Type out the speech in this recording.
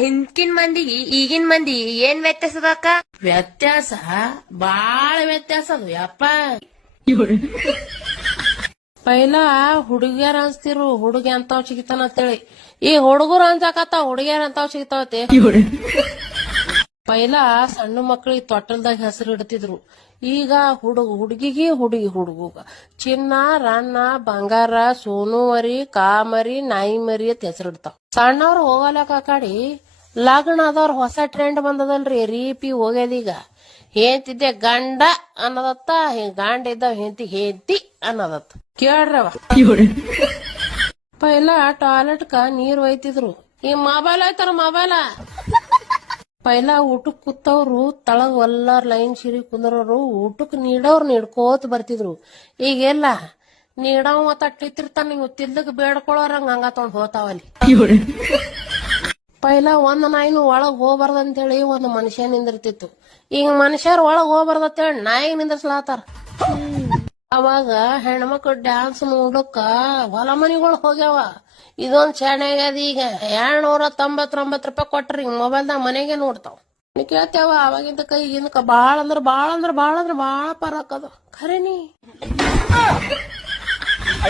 ಹಿಂದ್ಕಿನ್ ಮಂದಿಗೆ ಈಗಿನ ಮಂದಿ ಏನ್ ವ್ಯತ್ಯಾಸ ಅದ ಅಕ್ಕ? ವ್ಯತ್ಯಾಸ ಬಾಳ ವ್ಯತ್ಯಾಸ ಅದು ಯಪ್ಪ. ಪೈಲ ಹುಡುಗಿಯರ್ ಅನ್ಸ್ತಿರು ಹುಡುಗಿ ಅಂತಾವ್ ಸಿಗ್ತಾನ ಅಂತೇಳಿ, ಈ ಹುಡುಗರು ಅನ್ಸಾಕತ್ತಾವ ಹುಡುಗಿಯರ್ ಅಂತಾವ್ ಸಿಗ್ತಾವತಿ. ಪೈಲ ಸಣ್ಣ ಮಕ್ಳಿಗೆ ತೊಟ್ಟಲ್ದಾಗ ಹೆಸರು ಇಡ್ತಿದ್ರು, ಈಗ ಹುಡುಗಿಗೆ ಹುಡುಗ ಚಿನ್ನ ರನ್ನ ಬಂಗಾರ ಸೋನು ಮರಿ ಕಾಮರಿ ನಾಯಿ ಮರಿ ಅಂತ ಹೆಸರಿಡ್ತಾವ. ಸಣ್ಣವ್ರು ಹೋಗಲಕ್ಕ ಕಾಡಿ ಲಗ್ನ ಆದವ್ರ ಹೊಸ ಟ್ರೆಂಡ್ ಬಂದದಲ್ರಿ, ರೀಪಿ ಹೋಗ್ಯದೀಗ. ಹೇಂತಿದ್ದೆ ಗಂಡ ಅನ್ನೋದತ್ತ, ಗಂಡ ಇದ್ದಾವ ಹೇಂತಿ ಅನ್ನೋದತ್ತ. ಕೇಳ್ರವ ಪೈಲ ಟಾಯ್ಲೆಟ್ಕ ನೀರ್ ಒಯ್ತಿದ್ರು, ಈ ಮೊಬೈಲ್ ಆಯ್ತಾರ ಮೊಬೈಲ. ಪೈಲ ಊಟಕ್ ಕೂತವ್ರು ತಳಗ್ ಎಲ್ಲಾರ್ ಲೈನ್ ಸಿರಿ ಕುಂದ್ರವ್ರು ಊಟಕ್ ನೀಡವ್ರು ನೀಡ್ಕೋತ ಬರ್ತಿದ್ರು. ಈಗೆಲ್ಲ ನೀಡವ್ ತಟ್ಟಿರ್ತಾನ, ನೀವು ತಿಲ್ಲಕ್ ಬೇಡ್ಕೊಳ್ಳೋರಂಗ ಹಂಗ ತಗೊಂಡ್ ಹೋತಾವಲ್ಲಿ. ಪೈಲ ಒಂದ್ ನಾಯಿನೂ ಒಳಗ್ ಹೋಗ್ಬಾರ್ದಂತೇಳಿ ಒಂದ್ ಮನುಷ್ಯ ನಿಂದಿರ್ತಿತ್ತು, ಈಗ ಮನುಷ್ಯರ್ ಒಳಗ್ ಹೋಗ್ಬಾರ್ದಂತೇಳಿ ನಾಯಿಗೆ ನಿಂದ್ರಸ್ಲಾತಾರ. ಅವಾಗ ಹೆಣ್ಮಕ್ಳು ಡ್ಯಾನ್ಸ್ ನೋಡಕ್ಕ ಹೊಲ ಮನಿಗಳು ಹೋಗ್ಯಾವ. ಇದೊಂದ್ ಶಾಣೆಗ್ಯದ. ಈಗ 299 ರೂಪಾಯಿ ಕೊಟ್ರಿ ಮೊಬೈಲ್ದಾಗ ಮನೆಗೆ ನೋಡ್ತಾವ. ಕೇಳ್ತೇವ ಅವಾಗಿಂದ ಈಗಿಂದ ಬಾಳ ಅಂದ್ರ ಬಾಳ ಪರಕ್ ಅದು ಖರೇನಿ.